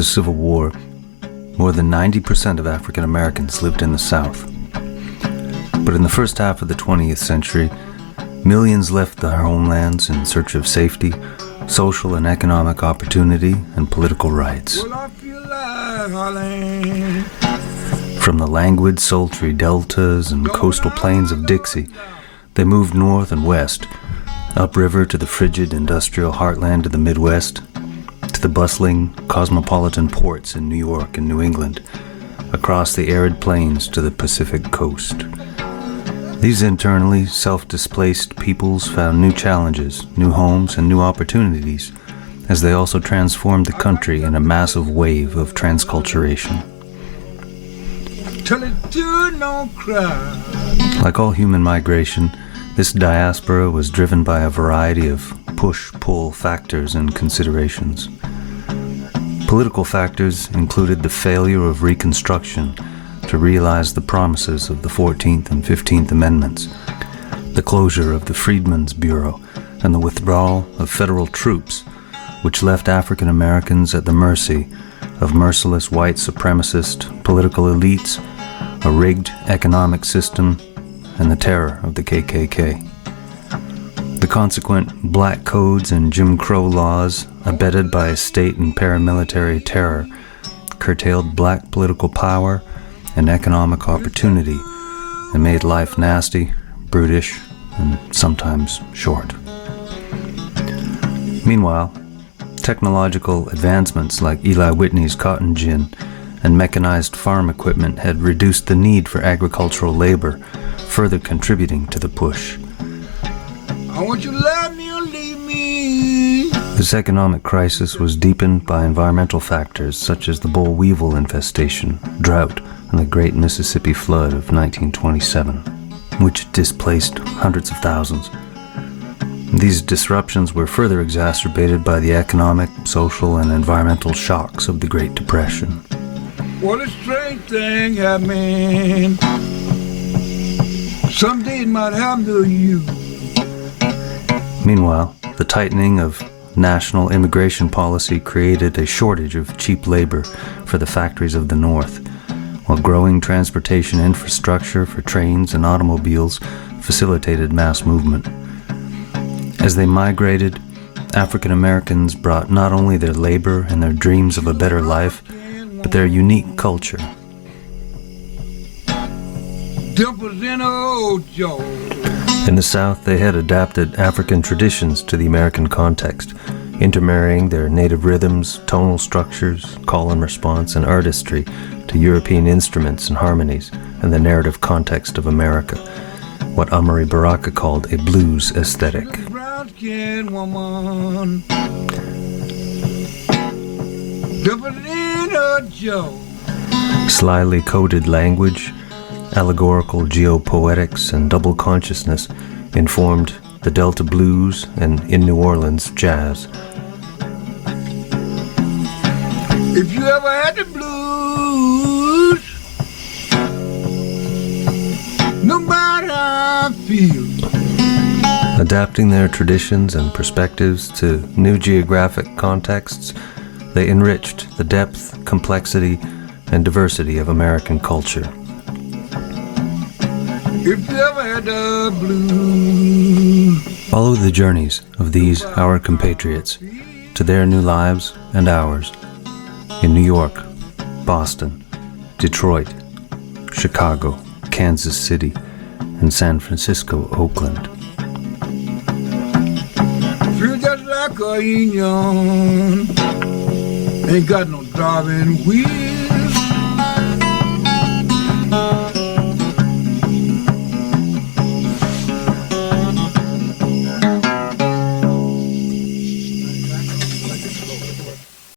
the Civil War, more than 90% of African Americans lived in the South. But in the first half of the 20th century, millions left their homelands in search of safety, social and economic opportunity, and political rights. From the languid, sultry deltas and coastal plains of Dixie, they moved north and west, upriver to the frigid industrial heartland of the Midwest, to the bustling, cosmopolitan ports in New York and New England, across the arid plains to the Pacific coast. These internally self-displaced peoples found new challenges, new homes, and new opportunities, as they also transformed the country in a massive wave of transculturation. Like all human migration, this diaspora was driven by a variety of push-pull factors and considerations. Political factors included the failure of Reconstruction to realize the promises of the 14th and 15th Amendments, the closure of the Freedmen's Bureau, and the withdrawal of federal troops, which left African Americans at the mercy of merciless white supremacist political elites, a rigged economic system, and the terror of the KKK. The consequent black codes and Jim Crow laws, abetted by state and paramilitary terror, curtailed black political power and economic opportunity, and made life nasty, brutish, and sometimes short. Meanwhile, technological advancements like Eli Whitney's cotton gin and mechanized farm equipment had reduced the need for agricultural labor, further contributing to the push. I want you to love me or leave me. This economic crisis was deepened by environmental factors such as the boll weevil infestation, drought, and the Great Mississippi Flood of 1927, which displaced hundreds of thousands. These disruptions were further exacerbated by the economic, social, and environmental shocks of the Great Depression. What a strange thing happened. Someday it might happen to you. Meanwhile, the tightening of national immigration policy created a shortage of cheap labor for the factories of the North, while growing transportation infrastructure for trains and automobiles facilitated mass movement. As they migrated, African Americans brought not only their labor and their dreams of a better life, but their unique culture. In the South, they had adapted African traditions to the American context, intermarrying their native rhythms, tonal structures, call and response, and artistry to European instruments and harmonies and the narrative context of America, what Amari Baraka called a blues aesthetic. Slyly coded language, allegorical geopoetics, and double consciousness informed the Delta blues and, in New Orleans, jazz. If you ever had the blues, no matter how I feel. Adapting their traditions and perspectives to new geographic contexts, they enriched the depth, complexity, and diversity of American culture. If you ever had the blues. Follow the journeys of these, our compatriots, to their new lives and ours in New York, Boston, Detroit, Chicago, Kansas City, and San Francisco, Oakland. Feel just like a union. Ain't got no driving wheel.